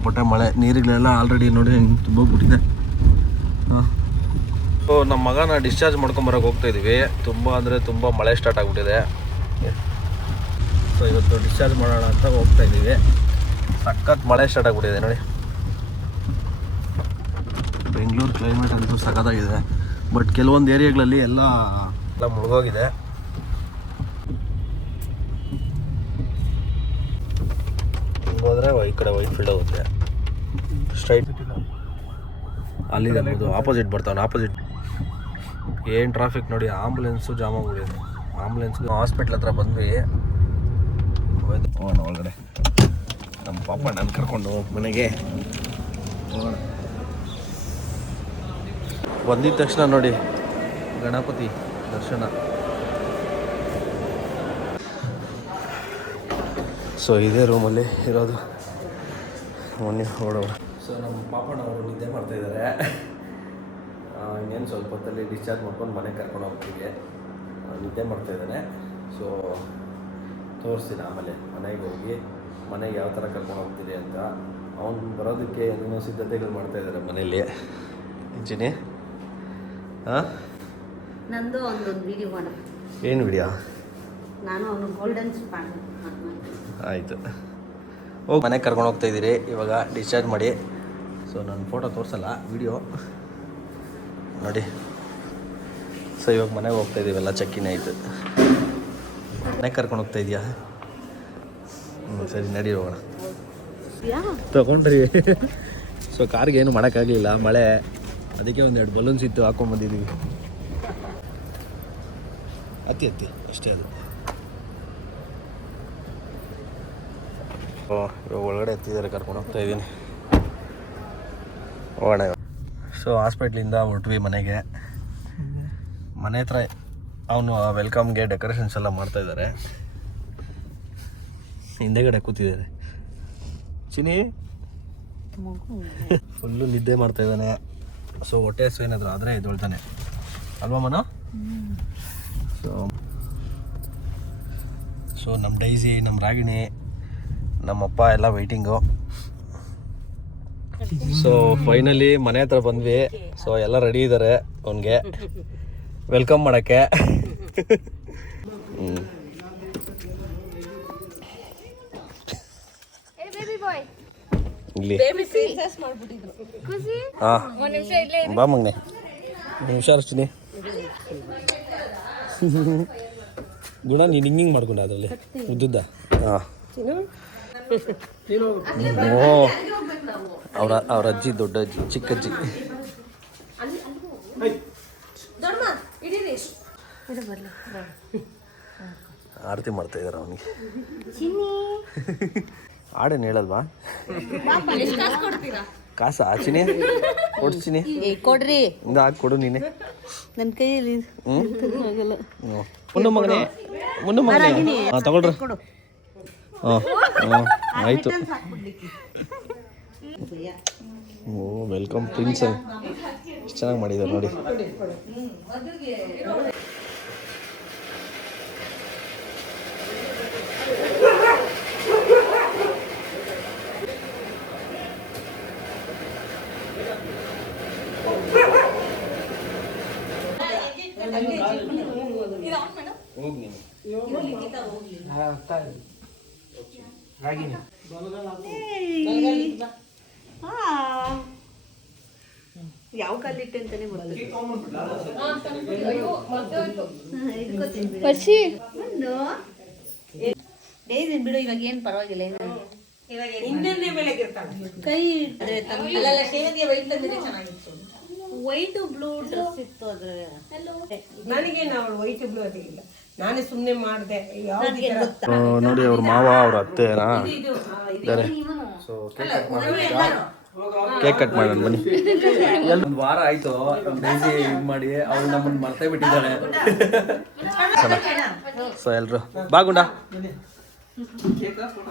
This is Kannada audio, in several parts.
ಸಿಕ್ಕಾಪಟ್ಟೆ ಮಳೆ, ನೀರುಗಳೆಲ್ಲ ಆಲ್ರೆಡಿ ನೋಡಿ ತುಂಬೋಗ್ಬಿಟ್ಟಿದೆ. ಹಾಂ, ಸೊ ನಮ್ಮ ಮಗನ ಡಿಸ್ಚಾರ್ಜ್ ಮಾಡ್ಕೊಂಬರೋಕೆ ಹೋಗ್ತಾಯಿದ್ದೀವಿ. ತುಂಬ ಅಂದರೆ ತುಂಬ ಮಳೆ ಸ್ಟಾರ್ಟ್ ಆಗಿಬಿಟ್ಟಿದೆ. ಸೊ ಇವತ್ತು ಡಿಸ್ಚಾರ್ಜ್ ಮಾಡೋಣ ಅಂತ ಹೋಗ್ತಾಯಿದ್ದೀವಿ. ಸಖತ್ ಮಳೆ ಸ್ಟಾರ್ಟ್ ಆಗಿಬಿಟ್ಟಿದೆ ನೋಡಿ. ಬೆಂಗಳೂರು ಕ್ಲೈಮೇಟ್ ಅಂತೂ ಸಖತ್ತಾಗಿದೆ. ಬಟ್ ಕೆಲವೊಂದು ಏರಿಯಾಗಳಲ್ಲಿ ಎಲ್ಲ ಮುಳುಗೋಗಿದೆ. ಹೋದರೆ ಈ ಕಡೆ ವೈಟ್ ಫೀಲ್ಡ್ ಹೋಗುತ್ತೆ ಸ್ಟ್ರೈಟ್. ಅಲ್ಲಿದೆ ಅದು ಆಪೋಸಿಟ್ ಬರ್ತಾವೆ. ಆಪೋಸಿಟ್ ಏನು ಟ್ರಾಫಿಕ್ ನೋಡಿ. ಆಂಬುಲೆನ್ಸು ಜಾಮ್ ಆಗಿಬಿಟ್ಟಿದೆ. ಆಂಬುಲೆನ್ಸ್ಗೆ ಹಾಸ್ಪಿಟ್ಲ್ ಹತ್ರ ಬಂದ್ವಿ. ಹೋಗೋಣ ಒಳಗಡೆ. ನಮ್ಮ ಪಾಪ ನಾನು ಕರ್ಕೊಂಡು ಮನೆಗೆ ಹೋಗೋಣ. ಬಂದಿದ್ದ ತಕ್ಷಣ ನೋಡಿ ಗಣಪತಿ ದರ್ಶನ. ಸೊ ಇದೇ ರೂಮಲ್ಲಿ ಇರೋದು. ಮೊನ್ನೆ ಹೊರಡೋಣ. ಸೊ ನಮ್ಮ ಪಾಪಣ್ಣವರು ನಿದ್ದೆ ಮಾಡ್ತಾಯಿದ್ದಾರೆ. ಇನ್ನೇನು ಸ್ವಲ್ಪ ಹೊತ್ತಲ್ಲಿ ಡಿಸ್ಚಾರ್ಜ್ ಮಾಡ್ಕೊಂಡು ಮನೆಗೆ ಕರ್ಕೊಂಡು ಹೋಗ್ತೀವಿ. ನಿದ್ದೆ ಮಾಡ್ತಾಯಿದ್ದಾನೆ. ಸೊ ತೋರಿಸ್ತೀನಿ ಆಮೇಲೆ ಮನೆಗೆ ಹೋಗಿ ಮನೆಗೆ ಯಾವ ಥರ ಕರ್ಕೊಂಡು ಹೋಗ್ತೀರಿ ಅಂತ. ಅವ್ನು ಬರೋದಕ್ಕೆ ಏನೇನೋ ಸಿದ್ಧತೆಗಳು ಮಾಡ್ತಾಯಿದ್ದಾರೆ ಮನೇಲಿ. ಇಂಜಿನಿ ಹಾಂ, ನಂದು ಒಂದು ವಿಡಿಯೋ ಮಾಡೋಣ. ಏನು ವಿಡಿಯೋ? ನಾನು ಅವನು ಗೋಲ್ಡನ್ ಸ್ಪಾನ್. ಆಯಿತು, ಹೋಗಿ ಮನೆಗೆ ಕರ್ಕೊಂಡು ಹೋಗ್ತಾಯಿದ್ದೀರಿ ಇವಾಗ ಡಿಸ್ಚಾರ್ಜ್ ಮಾಡಿ. ಸೊ ನಾನು ಫೋಟೋ ತೋರಿಸಲ್ಲ, ವಿಡಿಯೋ ನೋಡಿ. ಸೊ ಇವಾಗ ಮನೆಗೆ ಹೋಗ್ತಾಯಿದ್ದೀವೆಲ್ಲ, ಚೆಕ್ಕಿನೇ ಆಯಿತು. ಮನೆಗೆ ಕರ್ಕೊಂಡು ಹೋಗ್ತಾಯಿದ್ಯಾ? ಸರಿ ನಡಿ ಹೋಗೋಣ. ತಗೊಂಡ್ರಿ. ಸೊ ಕಾರ್ಗೆ ಏನು ಮಾಡೋಕ್ಕಾಗಲಿಲ್ಲ, ಮಳೆ. ಅದಕ್ಕೆ ಒಂದೆರಡು ಬಲೂನ್ಸ್ ಇತ್ತು, ಹಾಕ್ಕೊಂಬಂದಿದ್ದೀವಿ. ಹತ್ತಿ ಅಷ್ಟೇ ಅದು. ಇವಾಗ ಒಳಗಡೆ ಎತ್ತಿದ್ದಾರೆ, ಕರ್ಕೊಂಡು ಹೋಗ್ತಾಯಿದ್ದೀನಿ. ಹೋಗೋಣ. ಸೊ ಹಾಸ್ಪಿಟ್ಲಿಂದ ಹೊರಟ್ವಿ ಮನೆಗೆ. ಮನೆ ಹತ್ರ ಅವನು ವೆಲ್ಕಮ್ಗೆ ಡೆಕೋರೇಷನ್ಸ್ ಎಲ್ಲ ಮಾಡ್ತಾಯಿದ್ದಾರೆ. ಹಿಂದೆಗಡೆ ಕೂತಿದ್ದಾರೆ. ಚಿನಿ ಫುಲ್ಲು ನಿದ್ದೆ ಮಾಡ್ತಾಯಿದ್ದಾನೆ. ಸೊ ಹೊಟ್ಟೆ ಹಸು ಏನಾದರೂ ಆದರೆ ಎದ್ದೇಳ್ತಾನೆ ಅಲ್ವಾ ಮನ? ಸೊ ನಮ್ಮ ಡೈಸಿ, ನಮ್ಮ ರಾಗಿಣಿ, ನಮ್ಮಪ್ಪ ಎಲ್ಲ ವೆಯ್ಟಿಂಗು. ಸೊ ಫೈನಲಿ ಮನೆ ಹತ್ರ ಬಂದ್ವಿ. ಸೊ ಎಲ್ಲ ರೆಡಿ ಇದ್ದಾರೆ ಅವನಿಗೆ ವೆಲ್ಕಮ್ ಮಾಡೋಕ್ಕೆ. ಇಲ್ಲಿ ಹಾಂ, ಬಾ ಮಗನೆ, ಹುಷಾರಿಸ್ತೀನಿ. ಗುಣ ನೀನು ಹಿಂಗಿಂಗೆ ಮಾಡ್ಕೊಂಡ ಅದರಲ್ಲಿ ಉದ್ದುದ್ದ. ಹಾಂ, ಓ ಅವ್ರ ಅಜ್ಜಿ, ದೊಡ್ಡ ಅಜ್ಜಿ, ಚಿಕ್ಕ ಅಜ್ಜಿ. ಆರತಿ ಮಾಡ್ತಾ ಇದಾರೆ ಅವನಿಗೆ. ಆಡೇನು ಹೇಳಲ್ವಾ? ಕಾಸ ಆಚಿನಿ ಕೊಡ್ತೀನಿ, ಕೊಡ್ರಿ, ಹಿಂಗ ಹಾಕಿ ಕೊಡು ನೀನೆ ನನ್ನ ಕೈಯಲ್ಲಿ. ಮುನ್ನು ಮಗನೇ, ಮುನ್ನು ಮಗನೇ. ಹಾಂ ತಗೊಳ್ರಿ. ಹಾಂ ಆಯಿತು. ಓ ವೆಲ್ಕಮ್ ಪ್ರಿನ್ಸ್, ಎಷ್ಟು ಚೆನ್ನಾಗಿ ಮಾಡಿದ್ದಾರೆ ನೋಡಿ. ಯಾವ ಕಲ್ಲಿಟ್ಟೆ ಅಂತಾನೆ ಬಿಡು. ಇವಾಗ ಏನ್ ಪರವಾಗಿಲ್ಲ, ಕೈ ವೈಟ್ ಬ್ಲೂ ಡ್ರೆಸ್ ಇತ್ತು ಅದ್ರ. ನನಗೇನು ಅವಳು ವೈಟ್ ಬ್ಲೂ ಅದಿಲ್ಲ, ನಾನೇ ಸುಮ್ಮನೆ ಮಾಡಿದೆ. ನೋಡಿ ಅವ್ರ ಮಾವ, ಅವ್ರ ಅತ್ತೆನಾ ಇದ್ದಾರೆ. ಸೊ ಕೇಕ್ ಕಟ್ ಮಾಡೋಣ ಬನ್ನಿ. ಒಂದು ವಾರ ಆಯ್ತು ಡೈಸಿ ಇದು ಮಾಡಿ, ಅವ್ರು ನಮ್ಮನ್ನು ಮರ್ತೇ ಬಿಟ್ಟಿದ್ದಾಳೆ. ಸೊ ಎಲ್ರು ಬಾಗುಂಡ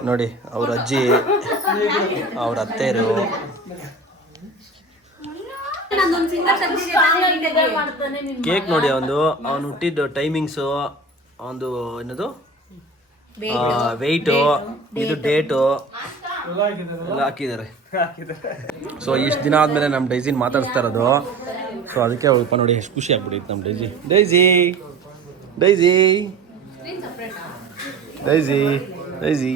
ನೋಡಿ, ಅವ್ರ ಅಜ್ಜಿ, ಅವ್ರ ಅತ್ತೆಯರು. ಕೇಕ್ ನೋಡಿ ಅವನು ಹುಟ್ಟಿದ್ದು ಟೈಮಿಂಗ್ಸು, ಒಂದು ಏನದು ವೆಯ್ಟು, ಇದು ಡೇಟು ಎಲ್ಲ ಹಾಕಿದ್ದಾರೆ. ಸೊ ಇಷ್ಟು ದಿನ ಆದಮೇಲೆ ನಮ್ಮ ಡೈಸಿನ ಮಾತಾಡಿಸ್ತಾ ಇರೋದು. ಸೊ ಅದಕ್ಕೆ ಅವಳಪ್ಪ ನೋಡಿ ಎಷ್ಟು ಖುಷಿ ಆಗ್ಬಿಟ್ಟಿತ್ತು ನಮ್ಮ daisy. Daisy daisy daisy daisy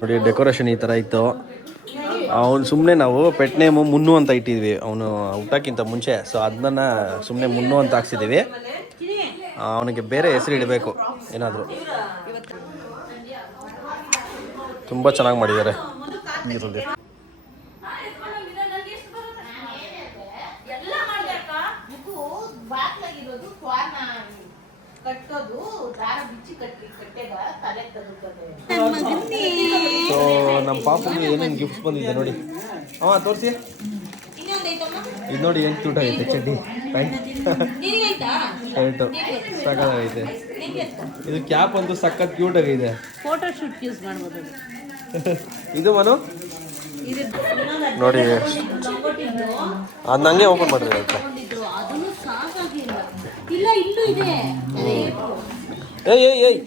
ನೋಡಿ ಡೆಕೋರೇಷನ್ ಈ ಥರ ಇತ್ತು. ಅವನು ಸುಮ್ಮನೆ ನಾವು ಪೆಟ್ ನೇಮು ಮುನ್ನು ಅಂತ ಇಟ್ಟಿದ್ವಿ ಅವನು ಊಟಕ್ಕಿಂತ ಮುಂಚೆ. ಸೊ ಅದನ್ನ ಸುಮ್ಮನೆ ಮುನ್ನು ಅಂತ ಹಾಕ್ಸಿದ್ದೀವಿ. ಅವನಿಗೆ ಬೇರೆ ಹೆಸರು ಇಡಬೇಕು ಏನಾದರೂ. ತುಂಬ ಚೆನ್ನಾಗಿ ಮಾಡಿದ್ದಾರೆ ಇದರಲ್ಲಿ. ಸೊ ನಮ್ಮ ಪಾಪುಗೆ ಏನೇನು ಗಿಫ್ಟ್ಸ್ ಬಂದಿದೆ ನೋಡಿ. ತೋರಿಸಿ. ಇದು ನೋಡಿ ಹೆಂಗೆ ಕ್ಯೂಟ್ ಆಗೈತೆ ಚಡ್ಡಿ ಪ್ಯಾಂಟ್ ಶರ್ಟು ಸಕ್ಕತ್ತಾಗೈತೆ. ಇದು ಕ್ಯಾಪ್ ಅಂತೂ ಸಖತ್ ಕ್ಯೂಟ್ ಆಗಿದೆ. ಫೋಟೋ ಶೂಟ್ ಯೂಸ್ ಮಾಡ್ಬೋದು. ಇದು ಮನು ನೋಡಿ ಅದು ನಂಗೆ ಓಪನ್ ಮಾಡಿದ್ರೆ ಆಯ್ತಾ. ಅದನ್ನು ಸಾಕಾಗಿಲ್ಲ. ಇಲ್ಲ ಇಲ್ಲೂ ಇದೆ. ಏಯ್ ಏಯ್ ಏಯ್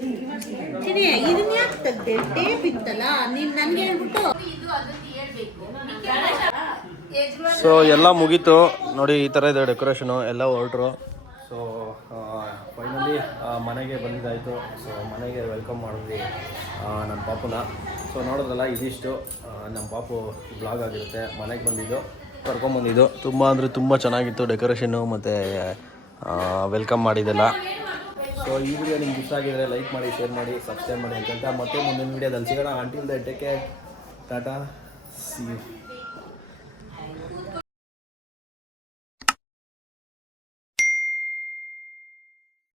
ಇದನ್ನ ಯಾಕೆ ತೆಗ್ದೆ? ಟೇಪ್ ಇತ್ತಲ್ಲ ನೀನ್ ನನ್ಗೆ ಹೇಳ್ಬಿಟ್ಟು. ಸೊ ಎಲ್ಲ ಮುಗೀತು ನೋಡಿ. ಈ ಥರ ಇದೆ ಡೆಕೋರೇಷನು. ಎಲ್ಲ ಹೊರಟ್ರು. ಸೊ ಫೈನಲಿ ಮನೆಗೆ ಬಂದಿದ್ದಾಯಿತು. ಸೊ ಮನೆಗೆ ವೆಲ್ಕಮ್ ಮಾಡಿದ್ವಿ ನನ್ನ ಪಾಪುನ. ಸೊ ನೋಡಿದ್ರಲ್ಲ ಇದಿಷ್ಟು ನಮ್ಮ ಪಾಪು ಬ್ಲಾಗ್ ಆಗಿರುತ್ತೆ. ಮನೆಗೆ ಬಂದಿದ್ದು ಕರ್ಕೊಂಬಂದಿದ್ದು ತುಂಬ ಅಂದರೆ ತುಂಬ ಚೆನ್ನಾಗಿತ್ತು ಡೆಕೋರೇಷನ್ನು ಮತ್ತು ವೆಲ್ಕಮ್ ಮಾಡಿದ್ದೆಲ್ಲ. ಸೊ ಈ ವಿಡಿಯೋ ನಿಮ್ಗೆ ಇಷ್ಟ ಆಗಿದ್ರೆ ಲೈಕ್ ಮಾಡಿ, ಶೇರ್ ಮಾಡಿ, ಸಬ್ಸ್ಕ್ರೈಬ್ ಮಾಡಿ ಅಂತ ಮತ್ತೆ ಮುಂದಿನ ವಿಡಿಯೋದಲ್ಲಿ ಸಿಗೋಣ. Until that take care, tata, see you.